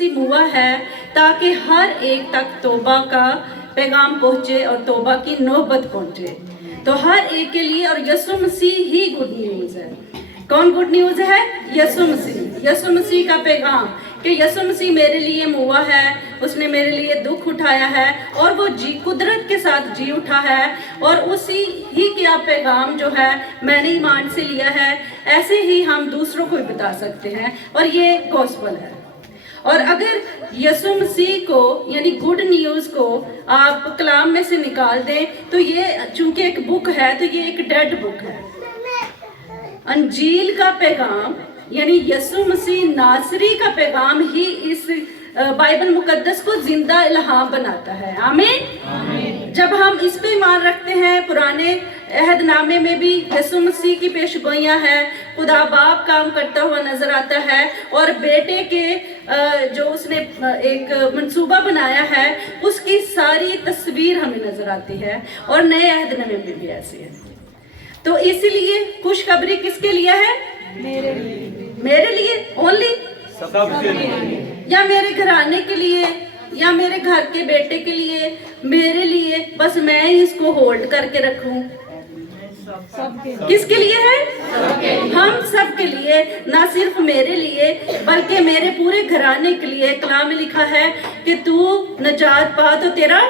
हुआ है ताकि हर एक तक तौबा का पैगाम पहुँचे और तौबा की नौबत पहुँचे। तो हर एक के लिए, और यीशु मसीह ही गुड न्यूज़ है। कौन गुड न्यूज़ है? यीशु मसीह। यीशु मसीह का पैगाम कि यीशु मसीह मेरे लिए मुआ है, उसने मेरे लिए दुख उठाया है और वो कुदरत के साथ जी उठा है, और उसी ही का पैगाम जो है मैंने ईमान से लिया है, ऐसे ही हम दूसरों को भी बता सकते हैं, और ये गॉस्पेल है। और अगर यीशु मसीह को यानी गुड न्यूज़ को आप कलाम में से निकाल दें तो ये चूंकि एक बुक है तो ये एक डेड बुक है। अंजील का पैगाम यानी यीशु मसीह नासरी का पैगाम ही इस बाइबल मुकद्दस को जिंदा इल्हाम बनाता है। आमीन। जब हम इस पे ईमान रखते हैं, पुराने अहदनामे में भी यीशु मसीह की पेशगोइयाँ हैं, खुदा बाप काम करता हुआ नजर आता है, और बेटे के जो उसने एक मंसूबा बनाया है उसकी सारी तस्वीर हमें नजर आती है, और नए अहदनामे में भी ऐसी है। तो इसीलिए खुशखबरी किसके लिए है? मेरे लिए ओनली, सबके लिए, या मेरे घराने के लिए, या मेरे घर के बेटे के लिए, मेरे लिए, बस मैं ही इसको होल्ड करके रखूं? किसके लिए है? हम सब के लिए, ना सिर्फ मेरे लिए बल्कि मेरे पूरे घराने के लिए। कलाम में लिखा है कि तू नजात पा तो तेरा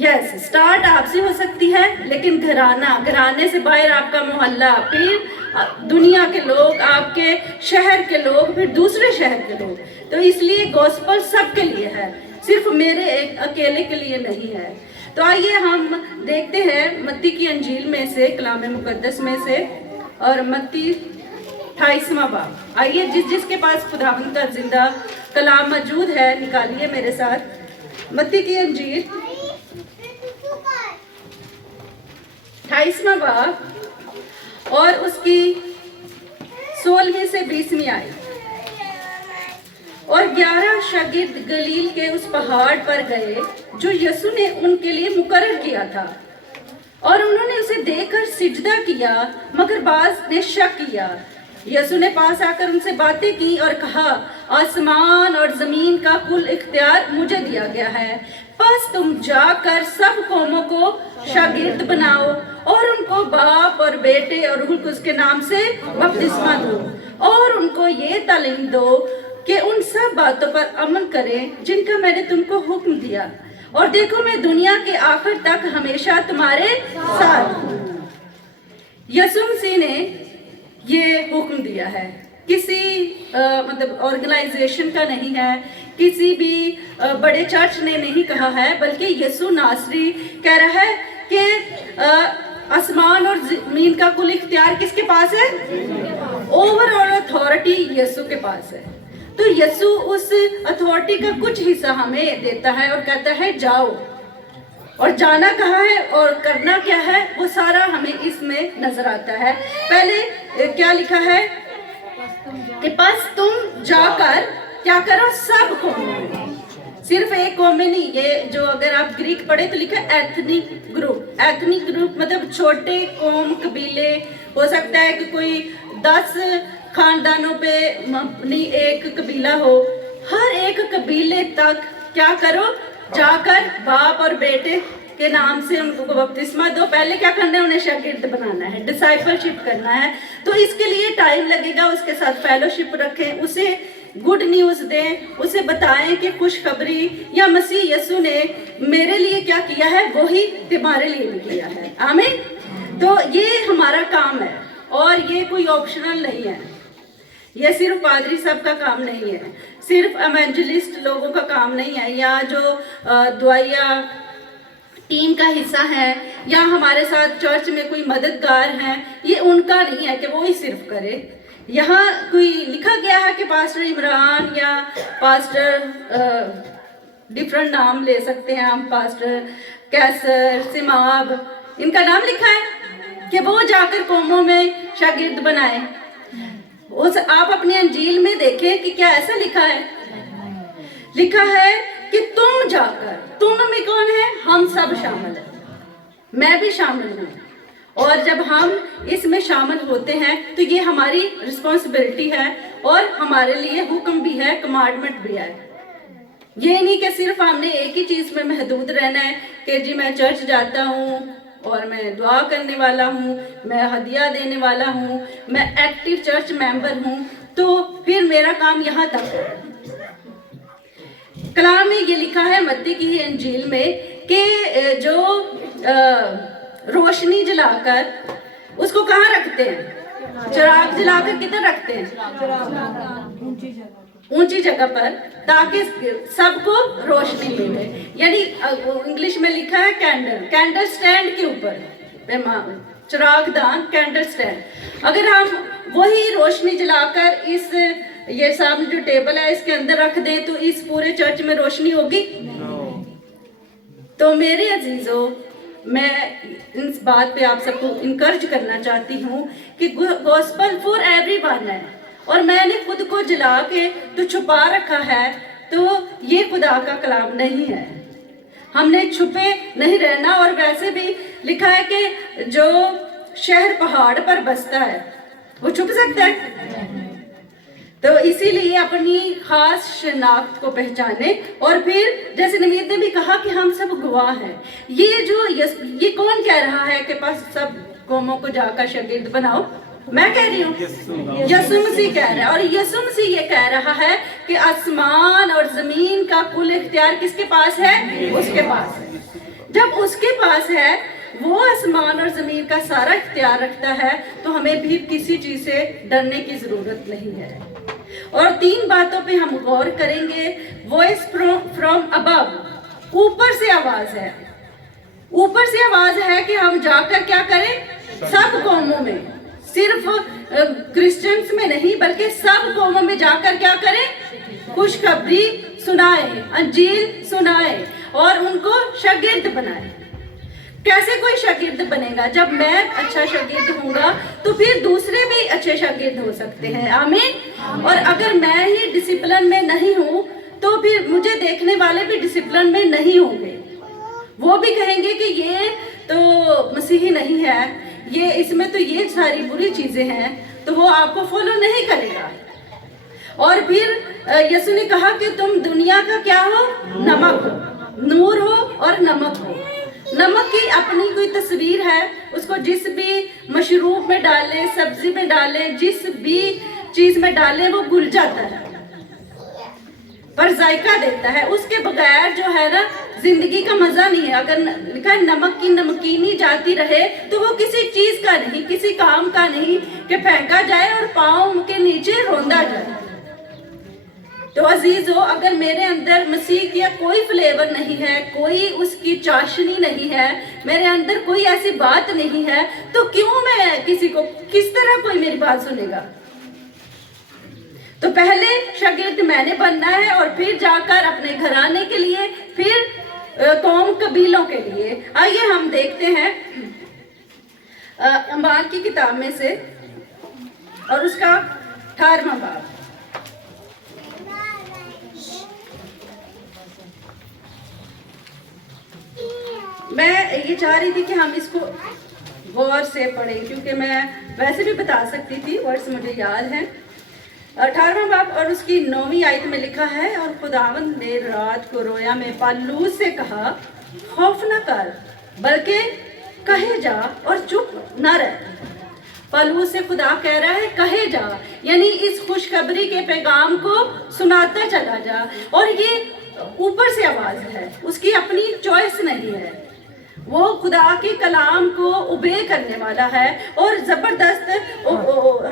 यस स्टार्ट आपसे हो सकती है, लेकिन घराने से बाहर आपका मोहल्ला, फिर दुनिया के लोग, आपके शहर के लोग, फिर दूसरे शहर के लोग। तो इसलिए गॉस्पेल सबके लिए है, सिर्फ मेरे अकेले के लिए नहीं है। तो आइए हम देखते हैं मत्ती की अंजील में से, कलाम मुकद्दस में से, और मत्ती 28वां बाब। आइए जिसके पास खुदावंद का जिंदा कलाम मौजूद है निकालिए मेरे साथ। मत्ती की अंजील 28वां बाब और उसकी 16वीं से 20वीं आयत। और 11 शागिर्द गलील के उस पहाड़ पर गए जो यीशु ने उनके लिए मुकर्रर किया था, और उन्होंने उसे देखकर सिजदा किया, मगर बाज ने शक किया। यीशु ने पास आकर उनसे बातें की और कहा, आसमान और जमीन का कुल इख्तियार मुझे दिया गया है, बस तुम जाकर सब कौमों को शागिर्द बनाओ और उनको बाप और बेटे और रूह कुद्स के नाम से बपतिस्मा दो, और उनको ये तालीम दो कि उन सब बातों पर अमल करें जिनका मैंने तुमको हुक्म दिया, और देखो मैं दुनिया के आखिर तक हमेशा तुम्हारे साथ हूँ। यीशु मसीह ने ये हुक्म दिया है, किसी मतलब ऑर्गेनाइजेशन का नहीं है, किसी भी बड़े चर्च ने नहीं कहा है, बल्कि यीशु नासरी कह रहा है कि आसमान और जमीन का कुल इख्तियार किसके पास है? ओवरऑल अथॉरिटी यीशु के पास है। तो यीशु उस अथॉरिटी का कुछ हिस्सा हमें देता है और कहता है जाओ, और जाना कहाँ है और करना क्या है वो सारा हमें इसमें नजर आता है। पहले क्या लिखा है कि बस तुम जाकर क्या करो, सब कौमों में, सिर्फ एक कौम में नहीं। ये जो अगर आप ग्रीक पढ़े तो लिखा एथनिक ग्रुप। एथनिक ग्रुप मतलब छोटे कौम कबीले, हो सकता है कि कोई 10 खानदानों पे नहीं एक कबीला हो, हर एक कबीले तक क्या करो, जाकर बाप और बेटे के नाम से उनको बपतिस्मा दो। पहले क्या करना है? उन्हें शागिर्द बनाना है, डिसाइपलशिप करना है। तो इसके लिए टाइम लगेगा, उसके साथ फेलोशिप रखें, उसे गुड न्यूज़ दें, उसे बताएं कि खुशखबरी या मसीह यीशु ने मेरे लिए क्या किया है वही तुम्हारे लिए भी किया है। आमीन। तो ये हमारा काम है, और ये कोई ऑप्शनल नहीं है, ये सिर्फ पादरी साहब का काम नहीं है, सिर्फ एवेंजलिस्ट लोगों का काम नहीं है, या जो दुआया टीम का हिस्सा है, या हमारे साथ चर्च में कोई मददगार हैं, ये उनका नहीं है कि वो ही सिर्फ करे। यहाँ कोई लिखा गया है कि पास्टर इमरान या पास्टर डिफरेंट नाम ले सकते हैं हम, पास्टर कैसर, सिमाब, इनका नाम लिखा है कि वो जाकर कौमों में शागिर्द बनाए। उस आप अपनी अंजील में देखें कि क्या ऐसा लिखा है? लिखा है कि तुम जाकर, तुम में कौन है? हम सब शामिल हैं, मैं भी शामिल हूँ, اور جب ہم اس میں شامل ہوتے ہیں تو یہ ہماری رسپانسبلٹی ہے اور ہمارے لیے حکم بھی ہے، کمانڈمنٹ بھی ہے۔ یہ نہیں کہ صرف ہم نے ایک ہی چیز میں محدود رہنا ہے کہ جی میں چرچ جاتا ہوں اور میں دعا کرنے والا ہوں، میں ہدیہ دینے والا ہوں، میں ایکٹیو چرچ ممبر ہوں، تو پھر میرا کام یہاں تک ہے۔ کلام میں یہ لکھا ہے متی کی انجیل میں کہ جو روشنی جلا کر اس کو کہاں رکھتے ہیں؟ چراغ جلا کر کدھر رکھتے ہیں؟ اونچی جگہ پر، تاکہ سب کو روشنی ملے۔ یعنی انگلش میں لکھا ہے کینڈل سٹینڈ کے اوپر، چراغ دان کینڈل سٹینڈ۔ اگر ہم وہی روشنی جلا کر اس یہ سامنے جو ٹیبل ہے اس کے اندر رکھ دیں تو اس پورے چرچ میں روشنی ہوگی؟ تو میرے عزیزوں، میں اس بات پہ آپ سب کو انکرج کرنا چاہتی ہوں کہ گوسپل فار ایوری ون ہے، اور میں نے خود کو جلا کے تو چھپا رکھا ہے، تو یہ خدا کا کلام نہیں ہے۔ ہم نے چھپے نہیں رہنا، اور ویسے بھی لکھا ہے کہ جو شہر پہاڑ پر بستا ہے وہ چھپ سکتا ہے؟ تو اسی لیے اپنی خاص شناخت کو پہچانے، اور پھر جیسے نوید نے بھی کہا کہ ہم سب گواہ ہیں۔ یہ کون کہہ رہا ہے کہ پاس سب قوموں کو جا کر شاگرد بناؤ؟ میں کہہ رہی ہوں، یسوع مسیح کہہ رہا ہے، اور یسوع مسیح یہ کہہ رہا ہے کہ آسمان اور زمین کا کل اختیار کس کے پاس ہے؟ اس کے پاس ہے۔ جب اس کے پاس ہے، وہ آسمان اور زمین کا سارا اختیار رکھتا ہے، تو ہمیں بھی کسی چیز سے ڈرنے کی ضرورت نہیں ہے۔ اور 3 باتوں پہ ہم غور کریں گے۔ وائس فرام ابو، اوپر سے آواز ہے۔ اوپر سے آواز ہے کہ ہم جا کر کیا کریں؟ سب قوموں میں، صرف کرسچنز میں نہیں بلکہ سب قوموں میں جا کر کیا کریں؟ خوشخبری سنائیں، انجیل سنائیں اور ان کو شاگرد بنائیں۔ کیسے کوئی شاگرد بنے گا؟ جب میں اچھا شاگرد ہوں گا تو پھر دوسرے بھی اچھے شاگرد ہو سکتے ہیں۔ آمین۔ اور اگر میں ہی ڈسپلن میں نہیں ہوں تو پھر مجھے دیکھنے والے بھی ڈسپلن میں نہیں ہوں گے، وہ بھی کہیں گے کہ یہ تو مسیحی نہیں ہے، یہ اس میں تو یہ ساری بری چیزیں ہیں، تو وہ آپ کو فالو نہیں کرے گا۔ اور پھر یسوع نے کہا کہ تم دنیا کا کیا ہو؟ نمک ہو، نور ہو اور نمک ہو۔ نمک کی اپنی کوئی تصویر ہے، اس کو جس بھی مشروب میں ڈالیں، سبزی میں ڈالیں، جس بھی چیز میں ڈالیں وہ گل جاتا ہے، پر ذائقہ دیتا ہے۔ اس کے بغیر جو ہے نا زندگی کا مزہ نہیں ہے۔ اگر لکھا ہے نمک کی نمکینی جاتی رہے تو وہ کسی چیز کا نہیں، کسی کام کا نہیں کہ پھینکا جائے اور پاؤں کے نیچے روندا جائے۔ تو عزیزو، اگر میرے اندر مسیح کی کوئی فلیور نہیں ہے، کوئی اس کی چاشنی نہیں ہے، میرے اندر کوئی ایسی بات نہیں ہے، تو کیوں میں کس طرح کوئی میری بات سنے گا؟ تو پہلے شاگرد میں نے بننا ہے، اور پھر جا کر اپنے گھرانے کے لیے، پھر قوم قبیلوں کے لیے۔ آئیے ہم دیکھتے ہیں انبار کی کتاب میں سے، اور اس کا 18واں باب۔ میں یہ چاہ رہی تھی کہ ہم اس کو غور سے پڑھیں، کیونکہ میں ویسے بھی بتا سکتی تھی، ورڈز مجھے یاد ہیں۔ 18واں باب اور اس کی 9ویں آیت میں لکھا ہے، اور خداوند نے رات کو رویا میں پالوس سے کہا، خوف نہ کر بلکہ کہے جا اور چپ نہ رہ۔ پالوس سے خدا کہہ رہا ہے کہے جا، یعنی اس خوشخبری کے پیغام کو سناتا چلا جا۔ اور یہ اوپر سے آواز ہے، اس کی اپنی چوائس نہیں ہے، وہ خدا کے کلام کو اوبے کرنے والا ہے۔ اور زبردست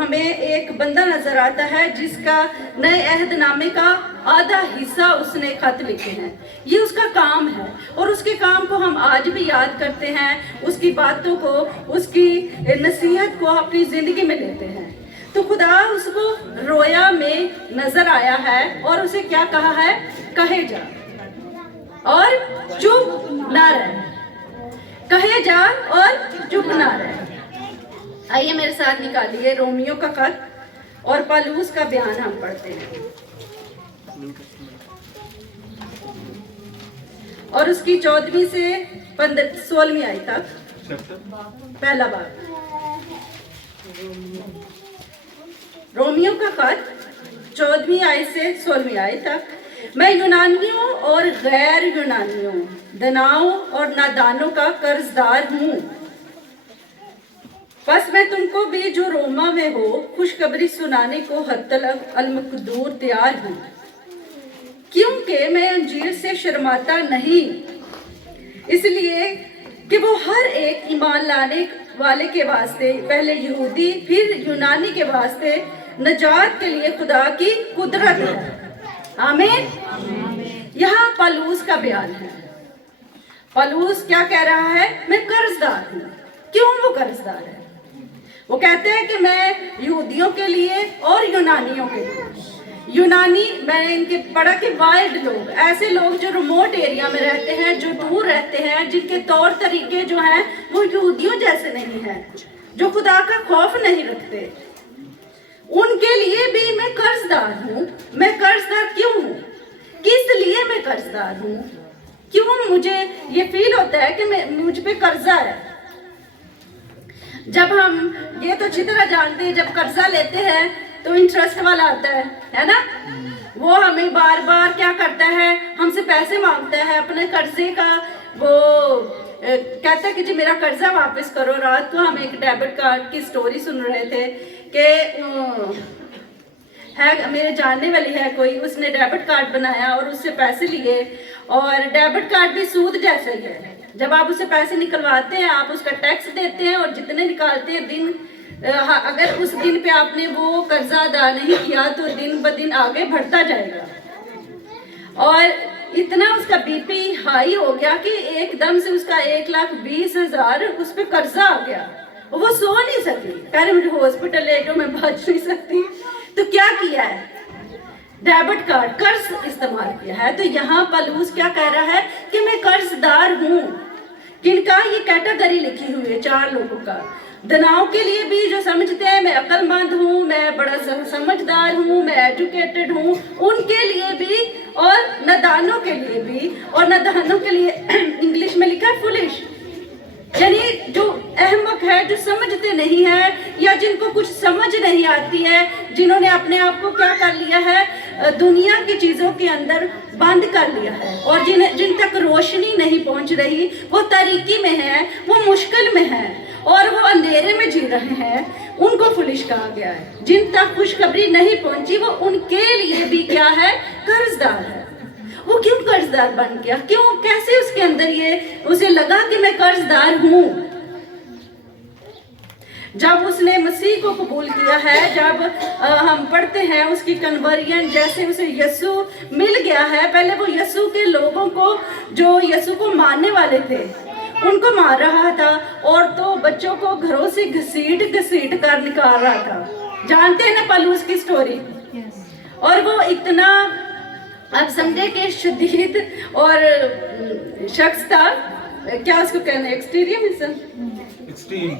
ہمیں ایک بندہ نظر آتا ہے جس کا نئے عہد نامے کا آدھا حصہ اس نے خط لکھے ہیں، یہ اس کا کام ہے، اور اس کے کام کو ہم آج بھی یاد کرتے ہیں، اس کی باتوں کو، اس کی نصیحت کو اپنی زندگی میں لیتے ہیں۔ تو خدا اس کو رویا میں نظر آیا ہے اور اسے کیا کہا ہے؟ کہے جا اور چپ نہ رہ، کہے جا اور چپ نہ رہ۔ آئیے میرے ساتھ نکالیے رومیو کا خط اور پالوس کا بیان ہم پڑھتے ہیں، اور اس کی 14ویں سے 16ویں آیت تک۔ पहला बाब, रोमियो का खत 14वीं आयत से 16वीं आयत तक। मैं यूनानियों और गैर यूनानियों, दनाओं और नादानों का कर्जदार हूँ। बस मैं तुमको भी जो रोमा में हो खुशखबरी सुनाने को हत्तल अलमकदूर तैयार हूँ, क्योंकि मैं अंजीर से शर्माता नहीं, इसलिए कि वो हर एक ईमान लाने वाले के वास्ते, पहले यहूदी फिर यूनानी के वास्ते नजात के लिए खुदा की कुदरत है। आमीन। यहाँ पलूस का बयान है। पलूस क्या कह रहा है? मैं कर्जदार हूँ। क्यों वो कर्जदार है? वो कहते हैं कि मैं यहूदियों के लिए और यूनानियों के लिए, यूनानी मैंने इनके पढ़ा कि वाइल्ड लोग, ऐसे लोग जो रिमोट एरिया में रहते हैं, जो दूर रहते हैं, जिनके तौर तरीके जो हैं वो यहूदियों जैसे नहीं हैं, जो खुदा का खौफ नहीं रखते, उनके लिए भी मैं कर्जदार हूँ। मैं कर्जदार क्यों हूँ? किस लिए मैं कर्जदार हूँ? क्यों मुझे ये फील होता है कि मुझ पे कर्जा है? जब हम ये तो अच्छी तरह जानते हैं, जब कर्जा लेते हैं तो इंटरेस्ट वाला आता है ना? वो हमें बार बार क्या करता है, हमसे पैसे मांगता है अपने कर्जे का। वो कहता है कि जी मेरा कर्जा वापस करो। रात को हम एक डेबिट कार्ड की स्टोरी सुन रहे थे कि है मेरे जानने वाली है कोई, उसने डेबिट कार्ड बनाया और उससे पैसे लिए, और डेबिट कार्ड भी सूद जैसा ही है। जब आप उससे पैसे निकलवाते हैं, आप उसका टैक्स देते हैं, और जितने निकालते हैं दिन, अगर उस दिन पे आपने वो कर्जा अदा नहीं किया तो दिन ब दिन आगे बढ़ता जाएगा। और इतना उसका बीपी हाई हो गया कि एकदम से उसका 1,20,000 उस पर कर्जा आ गया। वो सो नहीं सकी, कह रहे मुझे हॉस्पिटल ले जाओ, मैं बच नहीं सकती। तो क्या किया है? डेबिट कार्ड, कर्ज इस्तेमाल किया है। तो यहाँ पलूस क्या कह रहा है कि मैं कर्जदार हूँ। किनका? ये कैटेगरी लिखी हुई है 4 लोगों का। दनाओं के लिए भी जो समझते हैं मैं अक्लमंद हूँ, मैं बड़ा समझदार हूँ, मैं एजुकेटेड हूँ, उनके लिए भी, और नादानों के लिए भी। और नादानों के लिए इंग्लिश में लिखा है फुलिश, यानी जो अहमक है, जो समझते नहीं है, या जिनको कुछ समझ नहीं आती है, जिन्होंने अपने आप को क्या कर लिया है, दुनिया की चीज़ों के अंदर बंद कर लिया है, और जिन तक रोशनी नहीं पहुंच रही, वो तारीकी में है, वो मुश्किल में है, और वो अंधेरे में जी रहे हैं, उनको फुलिश कहा गया है। जिन तक खुशखबरी नहीं पहुंची, वो उनके लिए भी क्या है? कर्जदार है। वो क्यों कर्जदार बन गया? क्यों, कैसे उसके अंदर ये उसे लगा कि मैं कर्जदार हूँ? जब उसने मसीह को कबूल किया है, जब हम पढ़ते हैं उसकी कन्वर्जन, जैसे उसे यसु मिल गया है। पहले वो यसु के लोगों को, जो यसु को मानने वाले थे, उनको मार रहा था, और तो बच्चों को घरों से घसीट कर निकाल रहा था। जानते हैं ना पलूस की स्टोरी? और वो इतना, आप समझे कि शदीद और शख्स था, क्या उसको कहना है,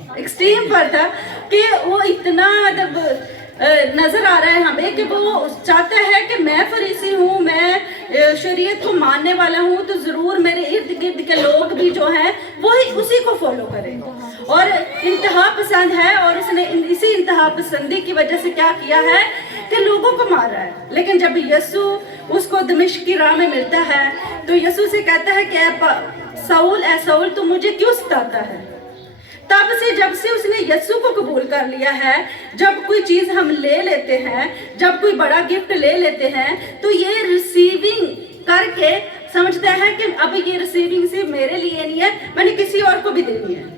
एक्सट्रीम पर था, कि वो इतना मतलब नजर आ रहा है हमें कि वो चाहता है कि मैं फरीसी हूँ, मैं शरीयत को मानने वाला हूँ, तो जरूर मेरे इर्द गिर्द के लोग भी जो हैं वो ही उसी को फॉलो करें। और इंतहा पसंद है, और उसने इसी इंतहा पसंदी की वजह से क्या किया है कि लोगों को मार रहा है। लेकिन जब यसु उसको दमिश्क की राह में मिलता है, तो यसु से कहता है कि साउल, ए साउल, तू मुझे क्यों सताता है? तब से, जब से उसने यसु को कबूल कर लिया है, जब कोई चीज़ हम ले लेते हैं, जब कोई बड़ा गिफ्ट ले लेते हैं, तो ये रिसीविंग करके समझता है कि अब ये रिसीविंग सिर्फ मेरे लिए नहीं है, मैंने किसी और को भी देनी है।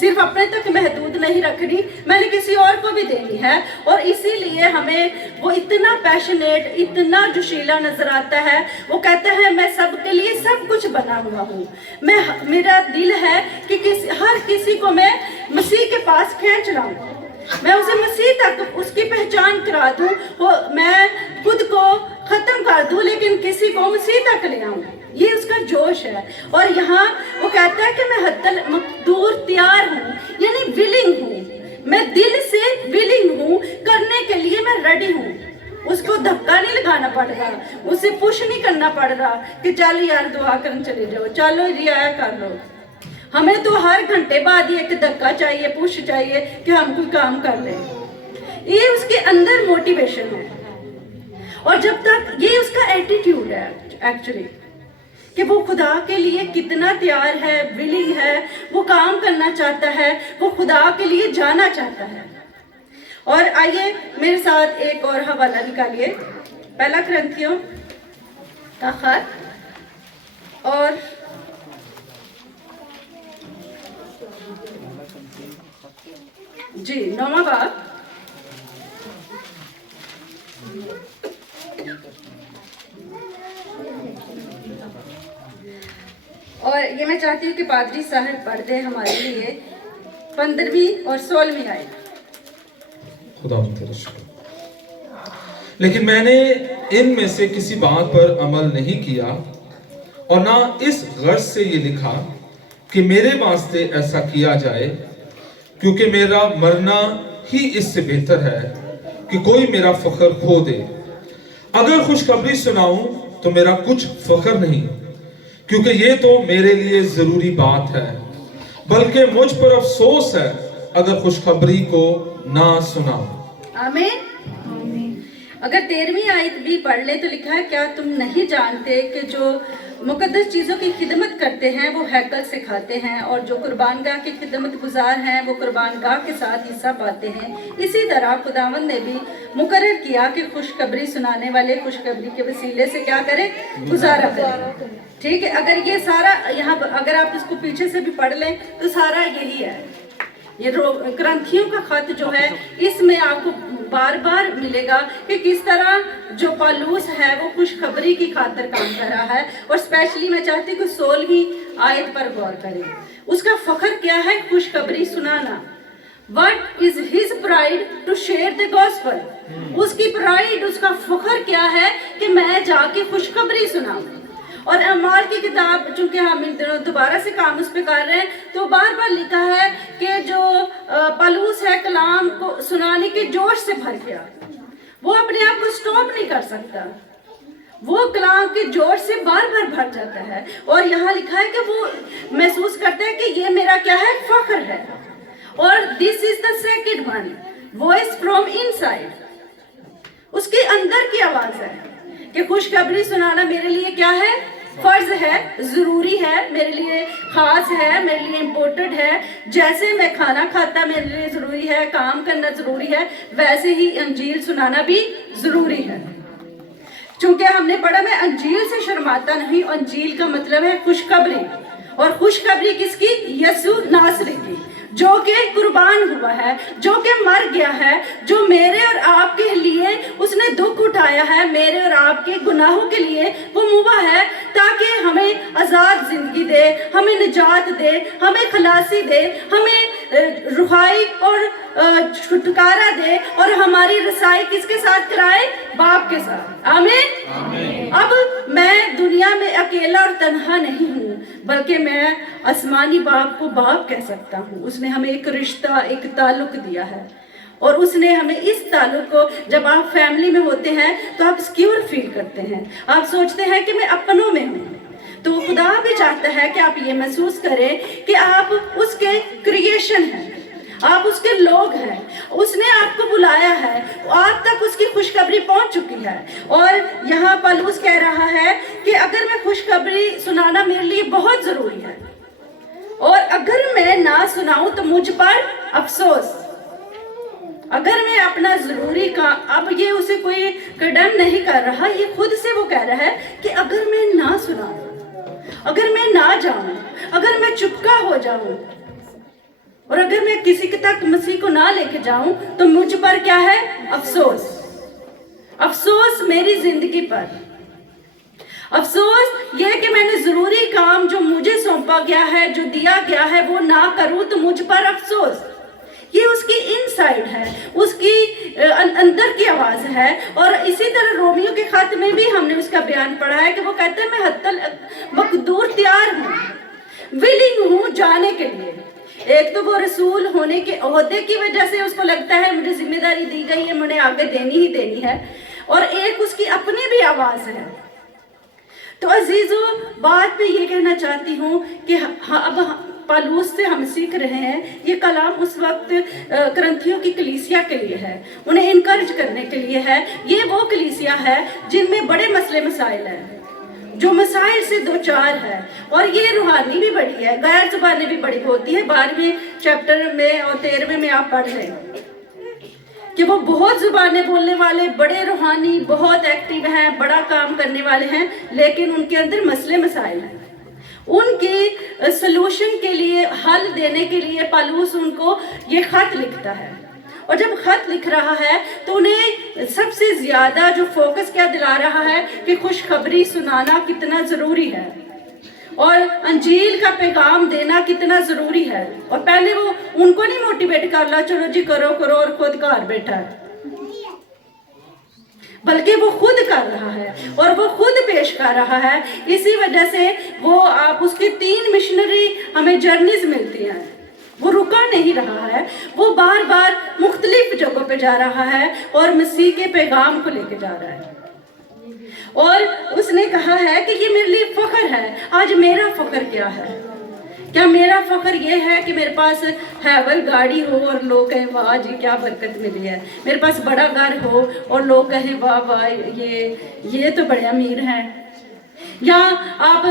सिर्फ अपने तक महदूद नहीं रखनी, मैंने किसी और को भी देनी है। और इसीलिए हमें वो इतना पैशनेट, इतना जोशीला नजर आता है। वो कहता है मैं सबके लिए सब कुछ बना हुआ हूँ। मेरा दिल है कि हर किसी को मैं मसीह के पास खींच लाऊं, मैं उसे मसीह तक उसकी पहचान करा दूं, मैं खुद को खत्म कर दूं, लेकिन किसी को मसीह तक ले आऊं। ये उसका जोश है। और यहाँ वो कहता है कि मैं हत्तल मकदूर तैयार हूँ, यानी विलिंग हूँ, मैं दिल से विलिंग हूँ, करने के लिए मैं रेडी हूँ। उसको धक्का नहीं लगाना पड़ रहा, उसे पुश नहीं करना पड़ रहा कि चल यार दुआ करने चले जाओ, चलो जी आया कर लो। हमें तो हर घंटे बाद ही एक धक्का चाहिए, पुश चाहिए कि हम कोई काम कर लें। ये उसके अंदर मोटिवेशन है, और जब तक ये उसका एटीट्यूड है एक्चुअली कि वो खुदा के लिए कितना तैयार है, विलिंग है, वो काम करना चाहता है, वो खुदा के लिए जाना चाहता है। और आइए मेरे साथ एक और हवाला निकालिए, पहला कुरिन्थियों का खत और जी 9वां बाब। और ये मैं चाहती हूँ कि पादरी साहब पढ़ दे हमारे लिए 15वीं और 16वीं आयत। खुदा तेरा शुक्र। लेकिन मैंने इनमें से किसी बात पर अमल नहीं किया, और ना इस गर्ज से ये लिखा कि मेरे वास्ते ऐसा किया जाए, क्योंकि मेरा मरना ही इससे बेहतर है कि कोई मेरा फख्र खो दे। अगर खुशखबरी सुनाऊं तो मेरा कुछ फख्र नहीं, क्योंकि ये तो मेरे लिए जरूरी बात है, बल्कि मुझ पर अफसोस है अगर खुशखबरी को ना सुनाऊं। आमीन। अगर 13वीं आयत भी पढ़ ले तो लिखा है, क्या तुम नहीं जानते कि जो मुकद्दस चीज़ों की खिदमत करते हैं वो हैकल से खाते हैं, और जो कुर्बानगाह की खिदमत गुजार हैं वो कुर्बानगाह के साथ हिस्सा पाते हैं। इसी तरह खुदावंद ने भी मुकर्रर किया कि खुशखबरी सुनाने वाले खुशखबरी के वसीले से क्या करें, गुजारा करें। ठीक है, अगर ये सारा यहाँ अगर आप इसको पीछे से भी पढ़ लें तो सारा यही है। ये कुरिन्थियों का खत जो है, इसमें आपको बार बार मिलेगा कि किस तरह जो पौलुस है वो खुशखबरी की खातिर काम कर रहा है। और स्पेशली मैं चाहती हूँ कि 16वीं आयत पर गौर करें। उसका फख्र क्या है? खुशखबरी सुनाना। What is his pride to share the gospel? उसकी प्राइड, उसका फख्र क्या है कि मैं जाके खुशखबरी सुनाऊं। और अमाल की किताब, चूंकि हम इन दिनों दोबारा से काम उस पर कर रहे हैं, तो बार बार लिखा है कि जो पौलुस है कलाम को सुनाने के जोश से भर गया, वो अपने आप को स्टॉप नहीं कर सकता, वो कलाम के जोश से बार बार भर जाता है। और यहाँ लिखा है कि वो महसूस करता है कि ये मेरा क्या है, फख्र है। और this is the second one, voice from inside, उसके अंदर की आवाज है कि खुशखबरी सुनाना मेरे लिए क्या है, फर्ज है, जरूरी है, मेरे लिए खास है, मेरे लिए इम्पोर्टेंट है। जैसे मैं खाना खाता मेरे लिए जरूरी है, काम करना जरूरी है, वैसे ही अंजील सुनाना भी जरूरी है। चूंकि हमने पढ़ा, मैं अंजील से शर्माता नहीं। अंजील का मतलब है खुशखबरी, और खुशखबरी किसकी? यसू नासरी की, जो कि कुर्बान हुआ है, जो कि मर गया है, जो मेरे और आपके लिए उसने दुख उठाया है, मेरे और आपके गुनाहों के लिए वो मुआ है, ताकि हमें आज़ाद जिंदगी दे, हमें निजात दे, हमें खलासी दे, हमें रुहाई और छुटकारा दे, और हमारी रसाई किसके साथ कराए? बाप के साथ। आमीन। अब मैं दुनिया में अकेला और तन्हा नहीं हूँ, बल्कि मैं आसमानी बाप को बाप कह सकता हूँ। उसने हमें एक रिश्ता, एक ताल्लुक दिया है, और उसने हमें इस ताल्लुक को, जब आप फैमिली में होते हैं तो आप सिक्योर फील करते हैं, आप सोचते हैं कि मैं अपनों में हूँ। तो खुदा भी चाहता है कि आप ये महसूस करें कि आप उसके क्रिएशन हैं, आप उसके लोग हैं, उसने आपको बुलाया है, आप तक उसकी खुशखबरी पहुंच चुकी है। और यहाँ पौलुस कह रहा है कि अगर मैं खुशखबरी सुनाना मेरे लिए बहुत जरूरी है, और अगर मैं ना सुनाऊं तो मुझ पर अफसोस। अगर मैं अपना जरूरी का, अब ये उसे कोई कदम नहीं कर रहा, ये खुद से वो कह रहा है कि अगर मैं ना सुनाऊं, अगर मैं ना जाऊं, अगर मैं चुपका हो जाऊं, और अगर मैं किसी के तक मसीह को ना लेके जाऊं तो मुझ पर क्या है? अफसोस। अफसोस मेरी जिंदगी पर, अफसोस ये कि मैंने जरूरी काम जो मुझे सौंपा गया है, जो दिया गया है, वो ना करूं तो मुझ पर अफसोस। ये उसकी इनसाइड है, उसकी अंदर की आवाज है। और इसी तरह रोमियो के खत में भी हमने उसका बयान पढ़ा है कि वो कहते हैं मैं हत्तल मकदूर तैयार हूँ, विलिंग हूँ जाने के लिए। एक तो वो रसूल होने के ओहदे की वजह से उसको लगता है मुझे जिम्मेदारी दी गई है, मुझे आगे देनी ही देनी है, और एक उसकी अपनी भी आवाज है। तो अजीजों, बात पे ये कहना चाहती हूँ कि अब पालूस से हम सीख रहे हैं, ये कलाम उस वक्त करंथियों की कलीसिया के लिए है, उन्हें इनकरेज करने के लिए है। ये वो कलीसिया है जिनमें बड़े मसले मसाइल हैं, जो मसाइल से दो चार है, और ये रूहानी भी बड़ी है, गैर ज़ुबानें भी बड़ी होती है। 12वें चैप्टर में और 13वें में आप पढ़ रहे हैं कि वो बहुत ज़ुबानें बोलने वाले, बड़े रूहानी, बहुत एक्टिव हैं, बड़ा काम करने वाले हैं, लेकिन उनके अंदर मसले मसाइल हैं। उनके सलूशन के लिए, हल देने के लिए पालूस उनको ये खत लिखता है, और जब खत लिख रहा है तो उन्हें सबसे ज़्यादा जो फोकस क्या दिला रहा है कि खुशखबरी सुनाना कितना ज़रूरी है और अंजील का पैगाम देना कितना ज़रूरी है। और पहले वो उनको नहीं मोटिवेट कर रहा, चलो जी करो करो और खुद घर बैठा है, बल्कि वो खुद कर रहा है और वो खुद पेश कर रहा है। इसी वजह से वो आप उसकी 3 मिशनरी हमें जर्नीज मिलती हैं। वो रुका नहीं रहा है, वो बार बार मुख्तलिफ जगहों पे जा रहा है और मसीह के पैगाम को लेके जा रहा है। और उसने कहा है कि ये मेरे लिए फख्र है। आज मेरा फख्र क्या है? क्या मेरा फख्र ये है कि मेरे पास हैवल गाड़ी हो और लोग कहें वाह जी क्या बरकत मिली है, मेरे पास बड़ा घर हो और लोग कहें वाह वाह ये तो बड़े अमीर हैं, या आप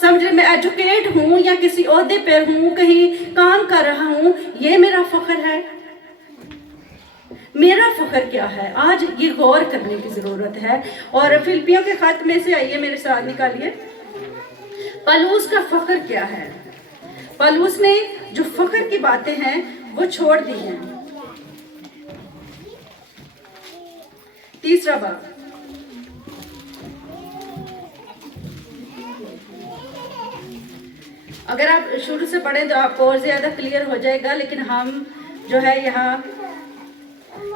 समझ मैं एजुकेट हूँ या किसी ओहदे पे हूँ, कहीं काम कर रहा हूँ, ये मेरा फख्र है? मेरा फख्र क्या है? आज ये गौर करने की ज़रूरत है। और फिलिपियों के खत में से आइए मेरे साथ निकालिए, पालूस का फख्र क्या है। पालूस ने जो फख्र की बातें हैं वो छोड़ दी हैं। 3 बाब, अगर आप शुरू से पढ़ें तो आपको और ज़्यादा क्लियर हो जाएगा, लेकिन हम जो है यहाँ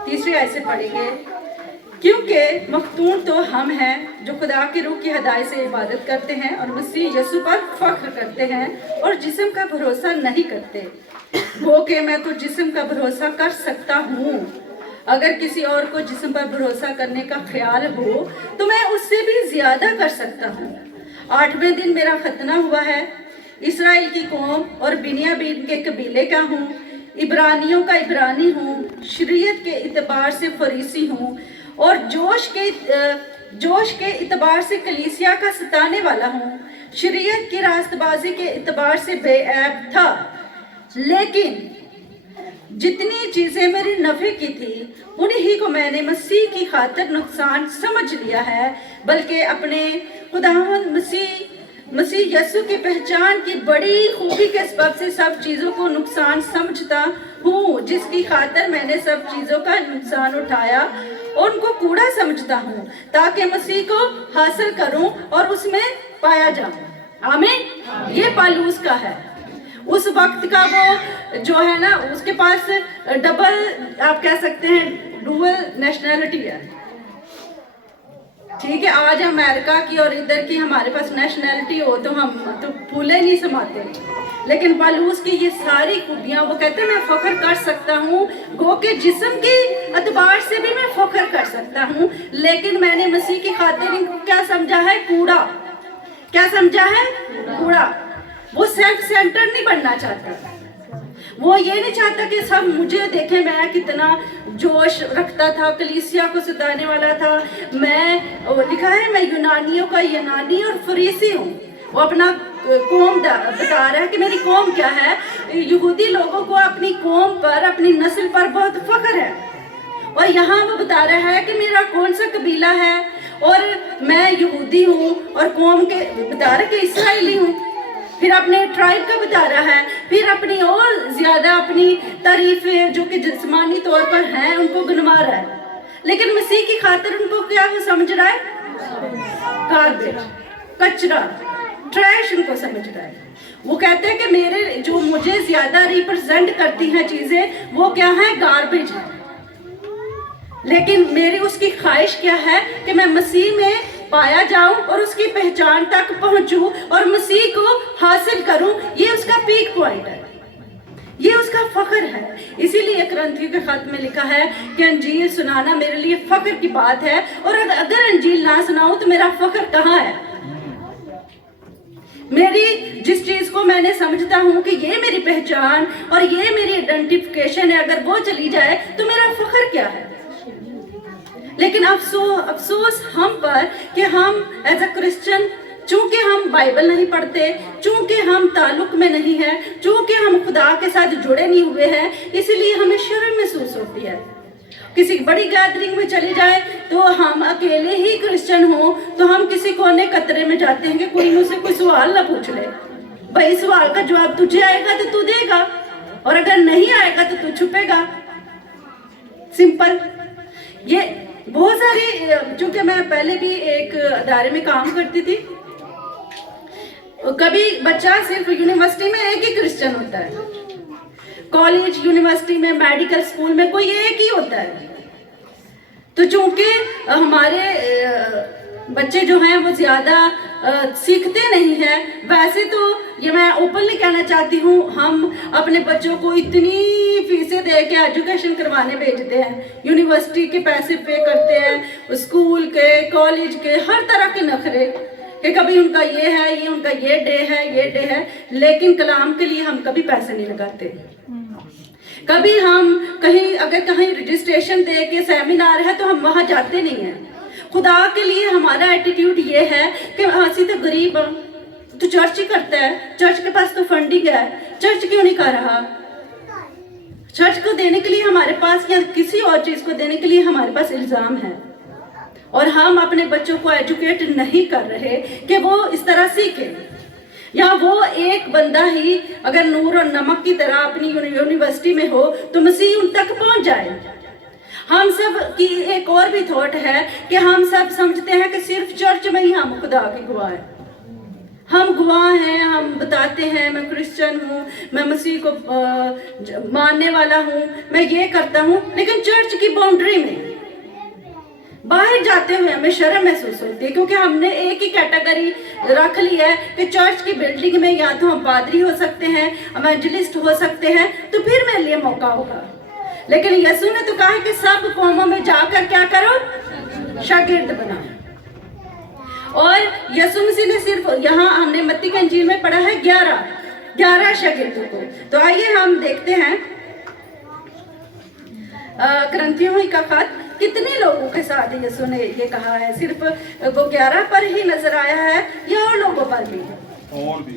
3 आयत से पढ़ेंगे। क्योंकि मखतून तो हम हैं जो खुदा की रूह की हदायत से इबादत करते हैं और मसीह यीशु पर फख्र करते हैं और जिस्म का भरोसा नहीं करते। वो कि मैं तो जिस्म का भरोसा कर सकता हूँ, अगर किसी और को जिस्म पर भरोसा करने का ख्याल हो तो मैं उससे भी ज़्यादा कर सकता हूँ। 8वें दिन मेरा खतना हुआ है, इसराइल की कौम और बिन्यामीन के कबीले का हूँ, इब्रानियों का इब्रानी हूँ, शरीयत के इतबार से फरीसी हूँ और जोश के इतबार से कलीसिया का सताने वाला हूँ। शरीयत की रास्तबाजी के इतबार से बेऐब था, लेकिन जितनी चीज़ें मेरी नफ़े की थी उन्हीं को मैंने मसीह की खातिर नुकसान समझ लिया है, बल्कि अपने खुदावंद मसीह यीशु की पहचान की बड़ी खूबी के सबब से सब चीज़ों को नुकसान समझता हूँ, जिसकी खातिर मैंने सब चीज़ों का नुकसान उठाया और उनको कूड़ा समझता हूँ, ताकि मसीह को हासिल करूँ और उसमें पाया जाऊँ। आमीन। ये पालूस का है। उस वक्त का वो जो है ना, उसके पास डबल आप कह सकते हैं डुअल नेशनैलिटी है। ठीक है, आज अमेरिका की और इधर की हमारे पास नेशनैलिटी हो तो हम तो फूले नहीं समाते, लेकिन पालूस की ये सारी खूबियाँ, वो कहते हैं मैं फख्र कर सकता हूँ, गो के जिस्म के अतबार से भी मैं फख्र कर सकता हूँ, लेकिन मैंने मसीह की खातिर क्या समझा है? कूड़ा। क्या समझा है? कूड़ा। वो सेल्फ सेंटर नहीं बनना चाहता, वो ये नहीं चाहता कि सब मुझे देखें, मैं कितना जोश रखता था, कलीसिया को सताने वाला था। मैं लिखा है मैं यूनानियों का यूनानी और फरीसी हूँ। वो अपना कौम बता रहा है कि मेरी कौम क्या है। यहूदी लोगों को अपनी कौम पर, अपनी नस्ल पर बहुत फख्र है, और यहाँ वो बता रहा है कि मेरा कौन सा कबीला है और मैं यहूदी हूँ, और कौम के बता रहा है कि इसराइली हूँ। फिर अपने ट्राइब का बता रहा है, फिर अपनी और ज्यादा अपनी तारीफें जो कि जिस्मानी तौर पर हैं उनको गिनवा रहा है, लेकिन मसीह की खातिर उनको क्या वो समझ रहा है? गार्बेज, कचरा, ट्रैश उनको समझ रहा है। वो कहते हैं कि मेरे जो मुझे ज्यादा रिप्रेजेंट करती हैं चीजें वो क्या है? गार्बेज है। लेकिन मेरी उसकी ख्वाहिश क्या है कि मैं मसीह में पाया जाऊं और उसकी पहचान तक पहुंचूं और मसीह को हासिल करूं। ये उसका पीक पॉइंट है, ये उसका फख्र है। इसीलिए करंथियों के खत में लिखा है कि अंजील सुनाना मेरे लिए फख्र की बात है, और अगर अंजील ना सुनाऊं तो मेरा फख्र कहाँ है? मेरी जिस चीज को मैंने समझता हूँ कि ये मेरी पहचान और ये मेरी आइडेंटिफिकेशन है, अगर वो चली जाए तो मेरा फख्र क्या है। लेकिन अफसोस हम पर कि हम एज अ क्रिश्चियन, चूंकि हम बाइबल नहीं पढ़ते, चूंकि हम ताल्लुक में नहीं है, चूंकि हम खुदा के साथ जुड़े नहीं हुए हैं, इसलिए हमें शर्म महसूस होती है। किसी बड़ी गैदरिंग में चले जाए तो हम अकेले ही क्रिश्चियन हो तो हम किसी कोने कतरे में जाते हैं कि कोई मुझसे कोई सवाल ना पूछ ले। भाई सवाल का जवाब तुझे आएगा तो तू देगा, और अगर नहीं आएगा तो तू छुपेगा। सिंपल। ये बहुत सारी, चूंकि मैं पहले भी एक अदारे में काम करती थी, कभी बच्चा सिर्फ यूनिवर्सिटी में एक ही क्रिश्चियन होता है, कॉलेज यूनिवर्सिटी में मेडिकल स्कूल में कोई एक ही होता है। तो चूंकि हमारे बच्चे जो हैं वो ज़्यादा सीखते नहीं हैं, वैसे तो ये मैं ओपनली कहना चाहती हूँ, हम अपने बच्चों को इतनी फीसें दे के एजुकेशन करवाने भेजते हैं, यूनिवर्सिटी के पैसे पे करते हैं, स्कूल के कॉलेज के हर तरह के नखरे कि कभी उनका ये है, ये उनका ये डे है, लेकिन कलाम के लिए हम कभी पैसे नहीं लगाते। कभी हम कहीं अगर कहीं रजिस्ट्रेशन दे के सेमिनार है तो हम वहाँ जाते नहीं हैं। खुदा के लिए हमारा एटीट्यूड ये है कि हंसी तो गरीब, तो चर्च ही करता है, चर्च के पास तो फंडिंग है, चर्च क्यों नहीं कर रहा। चर्च को देने के लिए हमारे पास या किसी और चीज़ को देने के लिए हमारे पास इल्ज़ाम है, और हम अपने बच्चों को एजुकेट नहीं कर रहे कि वो इस तरह सीखें, या वो एक बंदा ही अगर नूर और नमक की तरह अपनी यूनिवर्सिटी में हो तो मसीह उन तक पहुंच जाए। हम सब की एक और भी थॉट है कि हम सब समझते हैं कि सिर्फ चर्च में ही हम खुदा के गवाह हैं, हम गवाह हैं, हम बताते हैं मैं क्रिश्चियन हूँ, मैं मसीह को मानने वाला हूँ, मैं ये करता हूँ, लेकिन चर्च की बाउंड्री में बाहर जाते हुए हमें शर्म महसूस होती है, क्योंकि हमने एक ही कैटेगरी रख ली है कि चर्च की बिल्डिंग में या तो हम पादरी हो सकते हैं, इवेंजलिस्ट हो सकते हैं, तो फिर मेरे लिए मौका होगा। लेकिन यीशु ने तो कहा है कि सब कौमों में जाकर क्या करो, शागिर्द बनाओ। और यीशु मसीह ने सिर्फ यहाँ हमने मत्ती की इंजील में पढ़ा है 11 शागिर्दों को। तो आइए हम देखते हैं करंथियों का खत कितने लोगों के साथ यीशु ने ये कहा है। सिर्फ वो 11 पर ही नजर आया है या और लोगों पर भी? और भी